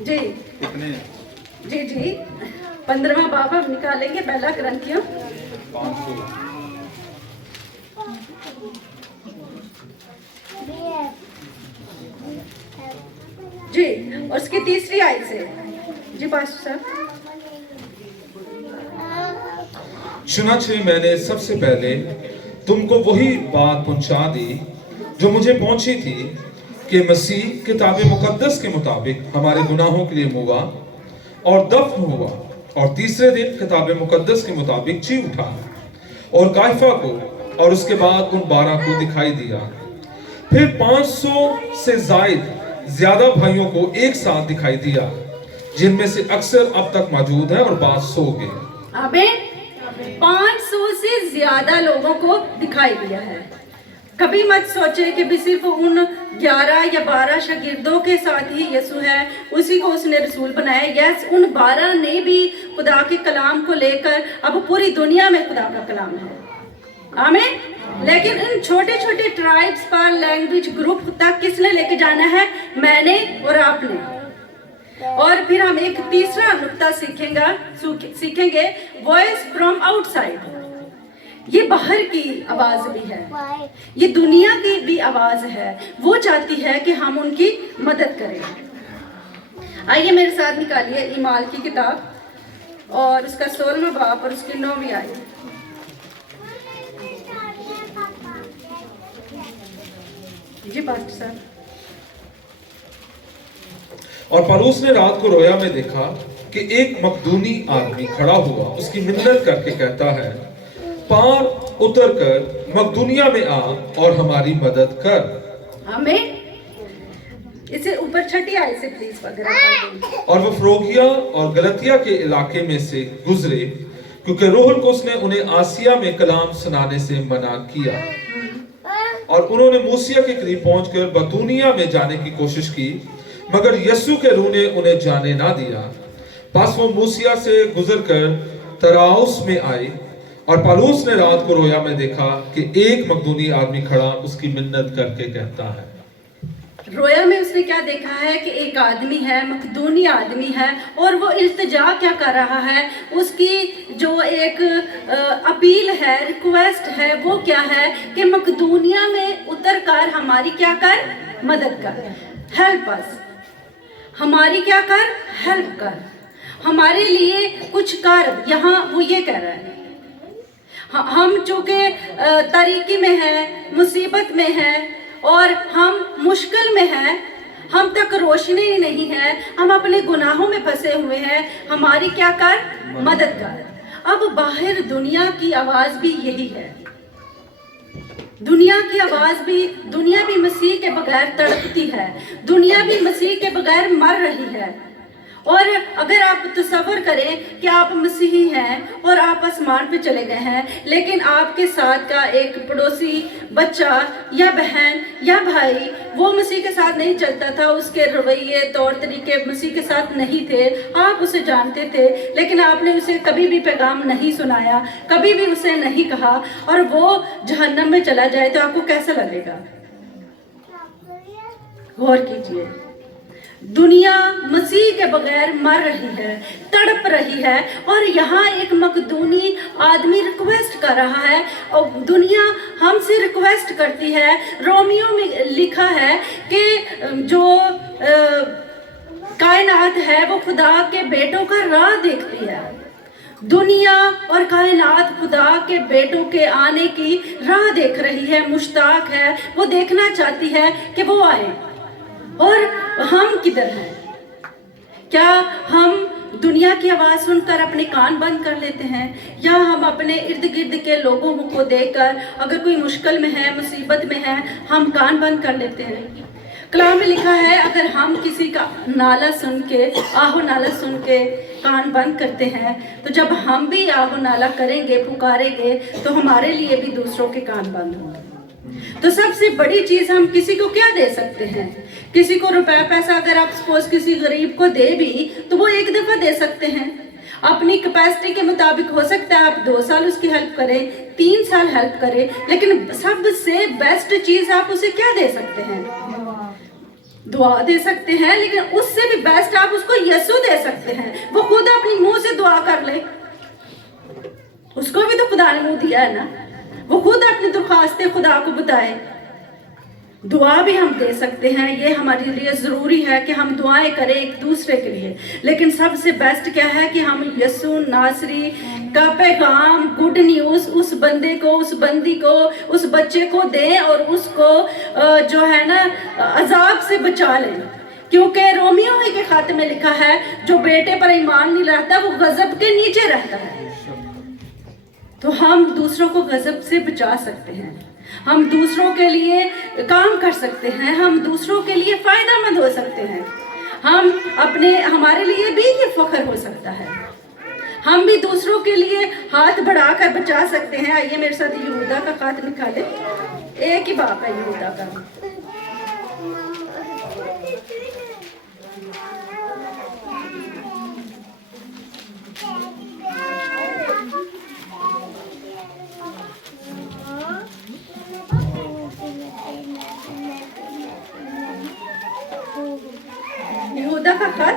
जी कितने? जी 15वां बाब हम निकालेंगे, पहला करंथियों 500। जी, और उसकी तीसरी आयत से। जी पास्टर साहब। चुनाचे मैंने सबसे पहले तुमको वही बात पहुंचा दी जो मुझे पहुंची थी कि मसीह किताब मुकद्दस के मुताबिक हमारे गुनाहों के लिए मुआ और दफन हुआ, और तीसरे दिन किताब मुकद्दस के मुताबिक जी उठा, और काइफा को और उसके बाद उन 12 को दिखाई दिया। फिर 500 से ज्यादा भाइयों को एक साथ दिखाई दिया, जिनमें से अक्सर अब तक मौजूद हैं और बात सो गए। आमीन। 500 से ज्यादा लोगों को दिखाई दिया है। कभी मत सोचे कि भी सिर्फ उन 11 या 12 शागिर्दों के साथ ही यीशु है, उसी को उसने रसूल बनाया। यस, उन 12 ने भी खुदा के कलाम को लेकर अब पूरी दुनिया में खुदा का कलाम है। आमीन। लेकिन इन छोटे छोटे ट्राइब्स पर, लैंग्वेज ग्रुप तक किसने लेके जाना है? मैंने और आपने। और फिर हम एक तीसरा नुक्ता सीखेंगे, वॉइस फ्रॉम आउटसाइड। ये बाहर की आवाज भी है, ये दुनिया की भी आवाज है। वो चाहती है कि हम उनकी मदद करें। आइए मेरे साथ निकालिए ईमाल की किताब और उसका 16वां बाब और उसकी 9वीं आयत। जी पास्टर साहब। और पौलुस ने रात को रोया में देखा कि एक मकदूनी आदमी खड़ा हुआ, उसकी मिन्नत करके कहता है, पार उतर कर मकदूनिया में आ और हमारी मदद कर। आमीन। इसे ऊपर छठी आयत से प्लीज वगैरह कर दें। और वो फ्रोगिया और गलतिया के इलाके में से गुजरे, क्योंकि रूह कुद्स ने उन्हें आसिया में कलाम सुनाने से मना किया। और उन्होंने मूसिया के करीब पहुंचकर बतूनिया में जाने की कोशिश की, मगर यीशु के रूह ने उन्हें जाने ना दिया। बस वो मूसिया से गुजरकर तराउस में आए और पौलुस ने रात को रोया में देखा कि एक मकदूनी आदमी खड़ा उसकी मिन्नत करके कहता है। रोया में उसने क्या देखा है कि एक आदमी है, मकदूनी आदमी है, और वो इल्तिजा क्या कर रहा है, उसकी जो एक अपील है, रिक्वेस्ट है, वो क्या है कि मकदूनिया में उतर कर हमारी क्या कर, मदद कर, हेल्प अस, हमारी क्या कर, हेल्प कर, हमारे लिए कुछ कर। यहाँ वो ये कह रहा है, हम चूंकि तारीकी में है, मुसीबत में है और हम मुश्किल में हैं, हम तक रोशनी नहीं है, हम अपने गुनाहों में फंसे हुए हैं, हमारी क्या कर, मदद कर। अब बाहर दुनिया की आवाज भी यही है, दुनिया की आवाज भी, दुनिया भी मसीह के बगैर तड़पती है, दुनिया भी मसीह के बगैर मर रही है। और अगर आप तसव्वुर करें कि आप मसीही हैं और आप आसमान पे चले गए हैं, लेकिन आपके साथ का एक पड़ोसी बच्चा या बहन या भाई वो मसीह के साथ नहीं चलता था, उसके रवैये तौर तरीके मसीह के साथ नहीं थे, आप उसे जानते थे, लेकिन आपने उसे कभी भी पैगाम नहीं सुनाया, कभी भी उसे नहीं कहा, और वो जहन्नम में चला जाए तो आपको कैसा लगेगा? गौर कीजिए, दुनिया मसीह के बगैर मर रही है, तड़प रही है, और यहाँ एक मकदूनी आदमी रिक्वेस्ट कर रहा है और दुनिया हमसे रिक्वेस्ट करती है। रोमियो में लिखा है कि जो कायनात है वो खुदा के बेटों का राह देखती है, दुनिया और कायनात खुदा के बेटों के आने की राह देख रही है, मुश्ताक है, वो देखना चाहती है कि वो आए। और हम किधर हैं? क्या हम दुनिया की आवाज़ सुनकर अपने कान बंद कर लेते हैं, या हम अपने इर्द गिर्द के लोगों को देखकर अगर कोई मुश्किल में है, मुसीबत में है, हम कान बंद कर लेते हैं? कलाम में लिखा है, अगर हम किसी का नाला सुन के, आहो नाला सुन के कान बंद करते हैं, तो जब हम भी आहो नाला करेंगे, पुकारेंगे, तो हमारे लिए भी दूसरों के कान बंद होंगे। तो सबसे बड़ी चीज हम किसी को क्या दे सकते हैं? किसी को रुपया पैसा अगर आप सपोज किसी गरीब को दे भी तो वो एक दफा दे सकते हैं, अपनी कैपेसिटी के मुताबिक। हो सकता है आप 2 साल उसकी हेल्प करें, 3 साल हेल्प करें, लेकिन सबसे बेस्ट चीज आप उसे क्या दे सकते हैं? दुआ दे सकते हैं, लेकिन उससे भी बेस्ट आप उसको यीशु दे सकते हैं। वो खुद अपनी मुंह से दुआ कर ले, उसको भी तो खुदा ने मुंह दिया है ना, वो खुद अपनी दरख्वास्तें खुदा को बताए। दुआ भी हम दे सकते हैं, ये हमारे लिए ज़रूरी है कि हम दुआएं करें एक दूसरे के लिए, लेकिन सबसे बेस्ट क्या है कि हम यीशु नासरी का पैगाम, गुड न्यूज़ उस बंदे को, उस बंदी को, उस बच्चे को दें और उसको जो है ना अजाब से बचा लें। क्योंकि रोमियो के खाते में लिखा है, जो बेटे पर ईमान नहीं रखता वो गजब के नीचे रहता है। तो हम दूसरों को गजब से बचा सकते हैं, हम दूसरों के लिए काम कर सकते हैं, हम दूसरों के लिए फायदेमंद हो सकते हैं, हम अपने, हमारे लिए भी ये फख्र हो सकता है, हम भी दूसरों के लिए हाथ बढ़ाकर बचा सकते हैं। आइए मेरे साथ यहूदा का खात निकाले, एक ही बाप है यहूदा का। यहूदा का खत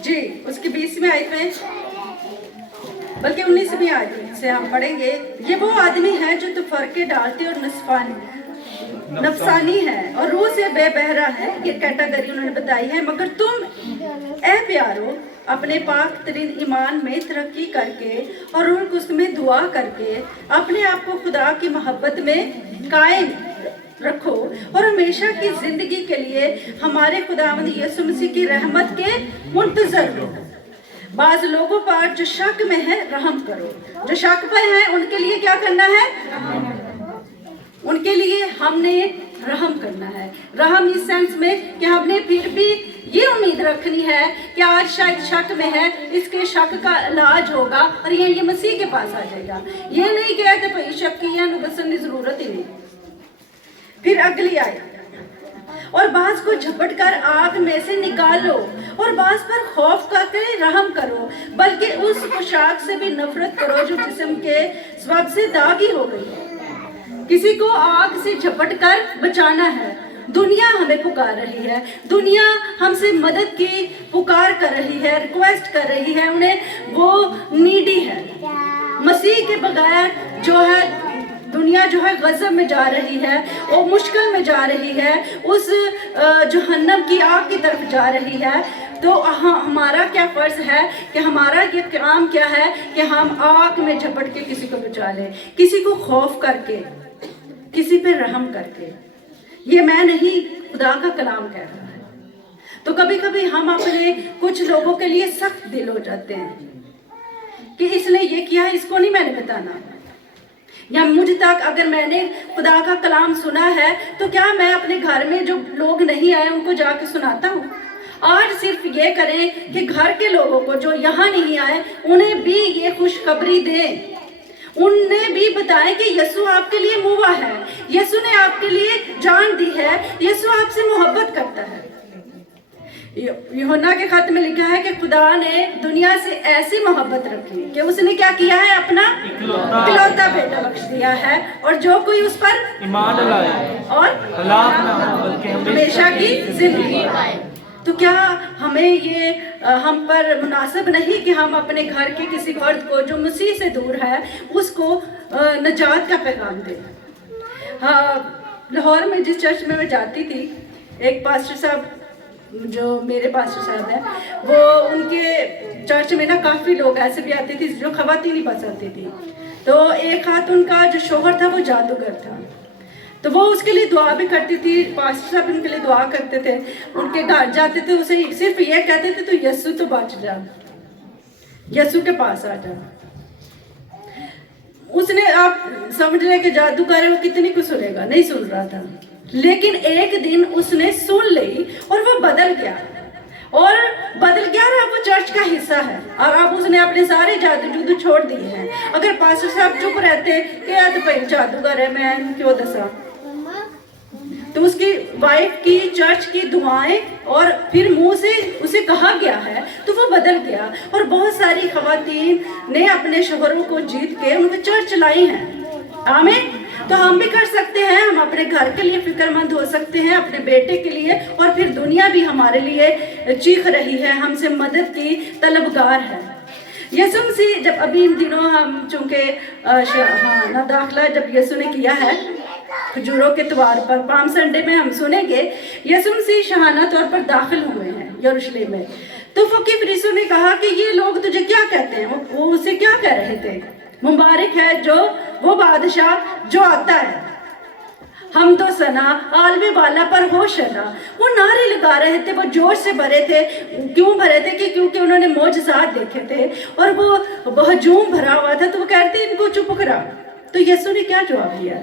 जी, उसकी 20वीं आयत में, बल्कि 19वीं आयत से हम पढ़ेंगे। ये वो आदमी है जो तफरके डालते और नफसानी है और रूह से बेबहरा है, ये कैटेगरी उन्होंने बताई है। मगर तुम ए प्यारो अपने पाक तरीन ईमान में तरक्की करके और रूह उसमें दुआ करके अपने आप को खुदा की मोहब्बत में कायम रखो और हमेशा की जिंदगी के लिए हमारे खुदावंद यीशु मसीह की रहमत के मुंतजर हो। बाज लोगों पर जो शक में है रहम करो, जो शक पर है उनके लिए क्या करना है? उनके लिए हमने रहम करना है। रहम इस सेंस में कि हमने फिर भी ये उम्मीद रखनी है कि आज शायद शक में है, इसके शक का इलाज होगा और ये मसीह के पास आ जाएगा। ये नहीं कहते भाई शक की या नुबसन की जरूरत ही नहीं। फिर अगली आयत, और बाज को झपट कर आग में से निकालो और बाज पर खौफ करके रहम करो, बल्कि उस पोशाक से भी नफरत करो जो जिस्म के स्वभाव से दागी हो गई है। किसी को आग से झपट कर बचाना है। दुनिया हमें पुकार रही है, दुनिया हमसे मदद की पुकार कर रही है, रिक्वेस्ट कर रही है, उन्हें वो नीडी है। मसीह के बगैर जो है दुनिया जो है गज़ब में जा रही है और मुश्किल में जा रही है, उस जहन्नम की आग की तरफ जा रही है। तो हमारा क्या फ़र्ज़ है कि हमारा ये काम क्या है कि हम आग में झपट के किसी को बचा लें, किसी को खौफ करके, किसी पे रहम करके। ये मैं नहीं, खुदा का कलाम कह रहा है। तो कभी कभी हम अपने कुछ लोगों के लिए सख्त दिल हो जाते हैं कि इसने ये किया, इसको नहीं मैंने बताना, या मुझ तक अगर मैंने खुदा का कलाम सुना है तो क्या मैं अपने घर में जो लोग नहीं आए उनको जाके सुनाता हूँ। आज सिर्फ ये करें कि घर के लोगों को जो यहाँ नहीं आए उन्हें भी ये खुशखबरी दें, उन्हें भी बताएं कि यीशु आपके लिए मुआ है, यीशु ने आपके लिए जान दी है, यीशु आपसे मोहब्बत करता है। यूहन्ना के खत में लिखा है कि खुदा ने दुनिया से ऐसी मोहब्बत रखी कि उसने क्या किया है, अपना इकलौता बेटा बख्श दिया है, और जो कोई उस पर ईमान लाए और हलाक ना हो बल्कि हमेशा की जिंदगी पाए। तो क्या हमें ये हम पर मुनासिब नहीं कि हम अपने घर के किसी फर्द को जो मसीह से दूर है उसको नजात का पैगाम दें। हाँ, लाहौर में जिस चर्च में मैं जाती थी, एक पास्टर साहब जो मेरे पास्टर साहब हैं, वो उनके चर्च में ना काफ़ी लोग ऐसे भी आते थे जो ख़वातीन ही बस आती थी। तो एक खातून का जो शोहर था वो जादूगर था, तो वो उसके लिए दुआ भी करती थी, पास्टर साहब उनके लिए दुआ करते थे, उनके घर जाते थे, उसे सिर्फ ये कहते थे तो यीशु तो बच जा, यीशु के पास आ जा। उसने, आप समझ रहे कि जादूगर है, वो कितनी कुछ सुनेगा, नहीं सुन रहा था, लेकिन एक दिन उसने सुन ली और वो बदल गया, और बदल गया और अब वो चर्च का हिस्सा है, और अब उसने अपने सारे जादू छोड़ दिए हैं। अगर पास्टर साहब चुप रहते कि यार तो भाई जादूगर है, मैं क्यों दसा, तो उसकी वाइफ की चर्च की दुआएं और फिर मुंह से उसे कहा गया है तो वो बदल गया, और बहुत सारी खवातीन ने अपने शोहरों को जीत के उनके चर्च लाई हैं। आमीन। तो हम भी कर सकते हैं, हम अपने घर के लिए फिक्रमंद हो सकते हैं, अपने बेटे के लिए, और फिर दुनिया भी हमारे लिए चीख रही है, हमसे मदद की तलबगार है। यीशु मसीह जब अभी इन दिनों हम चूँकि ना दाखिला जब यीशु ने किया है खजूरों के त्योहार पर, पाम संडे में हम सुनेंगे यीशु मसीह शहाना तौर पर दाखिल हुए हैं यरूशलेम में। तो फकीह फरीसियों ने कहा कि ये लोग तुझे क्या कहते हैं, वो उसे क्या कह रहे थे, मुबारक है जो वो बादशाह जो आता है, हम तो सना आलवे वाला पर हो शना। वो नारे लगा रहे थे, वो जोश से भरे थे। क्यों भरे थे कि क्योंकि उन्होंने मौजज़ात देखे थे और वो हजूम भरा हुआ था, तो वो कहते इनको चुप करा। तो यीशु ने क्या जवाब दिया,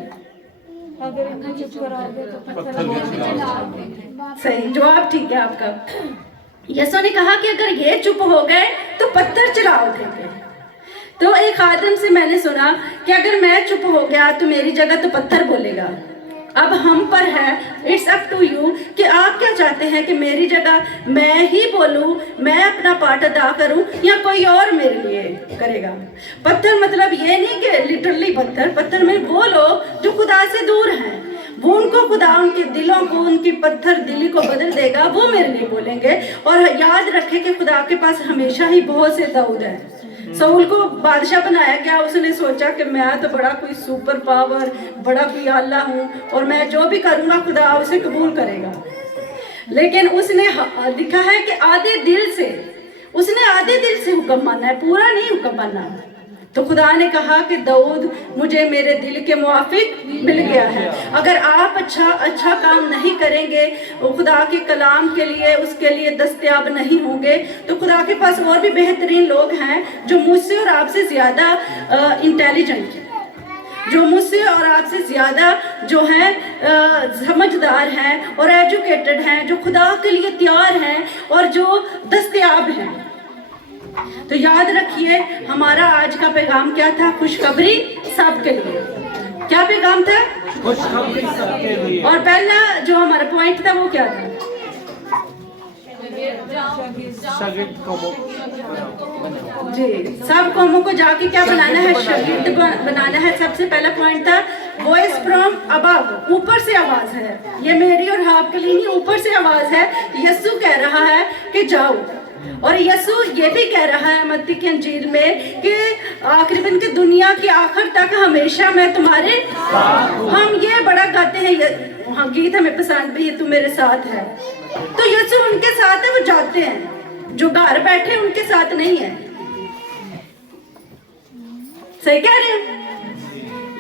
अगर इनको चुप कराओगे तो पत्थर। सही जवाब, ठीक है आपका। यीशु ने कहा कि अगर ये चुप हो गए तो पत्थर चला उठेंगे। तो एक आदम से मैंने सुना कि अगर मैं चुप हो गया तो मेरी जगह तो पत्थर बोलेगा। अब हम पर है, इट्स अप टू यू कि आप क्या चाहते हैं कि मेरी जगह मैं ही बोलूं, मैं अपना पार्ट अदा करूं, या कोई और मेरे लिए करेगा। पत्थर मतलब ये नहीं कि लिटरली पत्थर में वो लोग जो खुदा से दूर हैं, वो उनको खुदा उनके दिलों को, उनकी पत्थर दिली को बदल देगा, वो मेरे लिए बोलेंगे। और याद रखें कि खुदा के पास हमेशा ही बहुत से दाऊद हैं। साउल को बादशाह बनाया गया, उसने सोचा कि मैं तो बड़ा कोई सुपर पावर, बड़ा कोई आला हूँ और मैं जो भी करूँगा खुदा उसे कबूल करेगा। लेकिन उसने लिखा है कि उसने आधे दिल से हुक्म माना है, पूरा नहीं हुक्म माना। तो खुदा ने कहा कि दाऊद मुझे मेरे दिल के मुआफिक मिल गया है। अगर आप अच्छा काम नहीं करेंगे, खुदा के कलाम के लिए, उसके लिए दस्तयाब नहीं होंगे, तो खुदा के पास और भी बेहतरीन लोग हैं जो मुझसे और आपसे ज़्यादा इंटेलिजेंट हैं। जो मुझसे और आपसे ज़्यादा जो हैं समझदार हैं और एजुकेटेड हैं, जो खुदा के लिए तैयार हैं और जो दस्तयाब हैं। तो याद रखिए हमारा आज का पैगाम क्या था? खुशखबरी सबके लिए। क्या पैगाम था? खुशखबरी सबके लिए। और पहला जो हमारा पॉइंट था वो क्या था? शागिर्द कौमों जी, सब कौमों को जाके क्या बनाना है? शागिर्द बनाना है। सबसे पहला पॉइंट था वॉइस फ्रॉम अबव, ऊपर से आवाज है। ये मेरी और आपके लिए नहीं, ऊपर से आवाज है। यीशु कह रहा है कि जाओ, और यीशु ये भी कह रहा है मत्ती की अंजील में कि आखिरी दिन की दुनिया की आखिर तक हमेशा मैं तुम्हारे हम ये बड़ा गाते हैं, हाँ गीत हमें पसंद भी है, तू मेरे साथ है। तो यीशु उनके साथ है, वो जाते हैं। जो घर बैठे उनके साथ नहीं है। सही कह रहे हैं?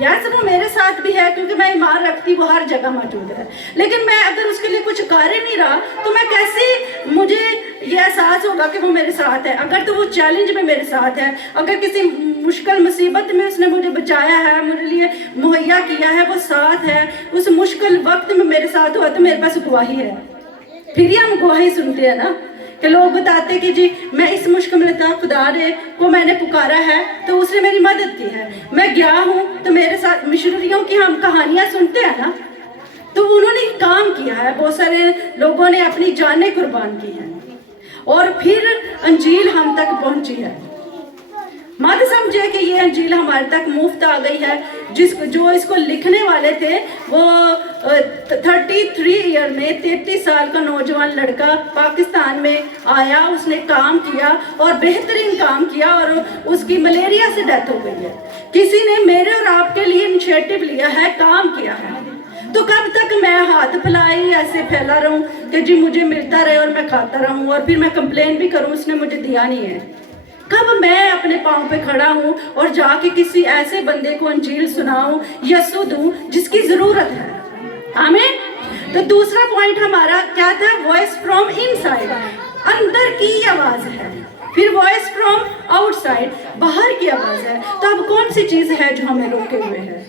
यार वो मेरे साथ भी है, क्योंकि मैं ईमान रखती, वो हर जगह मौजूद है। लेकिन मैं अगर उसके लिए कुछ कर ही नहीं रहा तो मैं कैसे मुझे ये एहसास होगा कि वो मेरे साथ है? अगर तो वो चैलेंज में मेरे साथ है, अगर किसी मुश्किल मुसीबत में उसने मुझे बचाया है, मेरे लिए मुहैया किया है, वो साथ है, उस मुश्किल वक्त में मेरे साथ हुआ, तो मेरे पास गवाही है। फिर ही हम गवाही सुनते हैं ना, कि लोग बताते कि जी मैं इस मुश्किल में था, खुदा ने को मैंने पुकारा है तो उसने मेरी मदद की है। मैं गया हूँ तो मेरे साथ मिशनरियों की हम कहानियाँ सुनते हैं ना, तो उन्होंने काम किया है। बहुत सारे लोगों ने अपनी जानें कुर्बान की हैं और फिर अंजील हम तक पहुँची है। मत समझे कि ये अंजील हमारे तक मुफ्त आ गई है। जो इसको लिखने वाले थे वो 33 ईयर में 33 साल का नौजवान लड़का पाकिस्तान में आया, उसने काम किया और बेहतरीन काम किया, और उसकी मलेरिया से डेथ हो गई है। किसी ने मेरे और आपके लिए इनिशिएटिव लिया है, काम किया है। तो कब तक मैं हाथ फैलाई ऐसे फैला रहूं कि जी मुझे मिलता रहे और मैं खाता रहूं और फिर मैं कंप्लेन भी करूं उसने मुझे दिया नहीं है? कब मैं अपने पाँव पे खड़ा हूँ और जाके किसी ऐसे बंदे को अंजील सुनाऊं, यीशु दूं जिसकी जरूरत है? आमीन। तो दूसरा पॉइंट हमारा क्या था? वॉइस फ्रॉम इनसाइड, अंदर की आवाज है। फिर वॉइस फ्रॉम आउटसाइड, बाहर की आवाज है। तो अब कौन सी चीज है जो हमें रोके हुए है?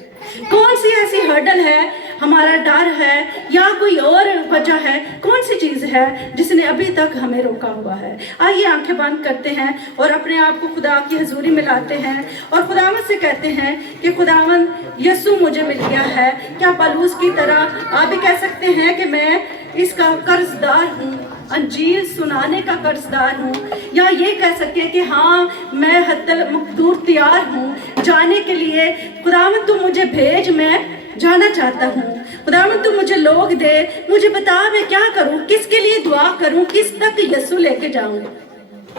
कौन सी ऐसी हर्डल है, हमारा डर है या कोई और वजह है? कौन सी चीज है जिसने अभी तक हमें रोका हुआ है? आइए आंखें बंद करते हैं और अपने आप को खुदा की हजूरी में लाते हैं और खुदावंद से कहते हैं कि खुदावंद यीशु मुझे मिल गया है। क्या पलूस की तरह आप भी कह सकते हैं कि मैं इसका कर्जदार हूँ, अंजील सुनाने का कर्जदार हूँ? या ये कह सकते हैं कि हाँ मैं हद्दल मकदूर तैयार हूँ जाने के लिए। खुदावंद तू मुझे भेज, मैं जाना चाहता हूँ। खुदावंद तू मुझे लोग दे, मुझे बता मैं क्या करूँ, किसके लिए दुआ करूँ, किस तक यीशु लेके जाऊँ?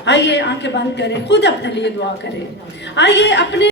आइए आंखें बंद करें, खुद अपने लिए दुआ करें। आइए अपने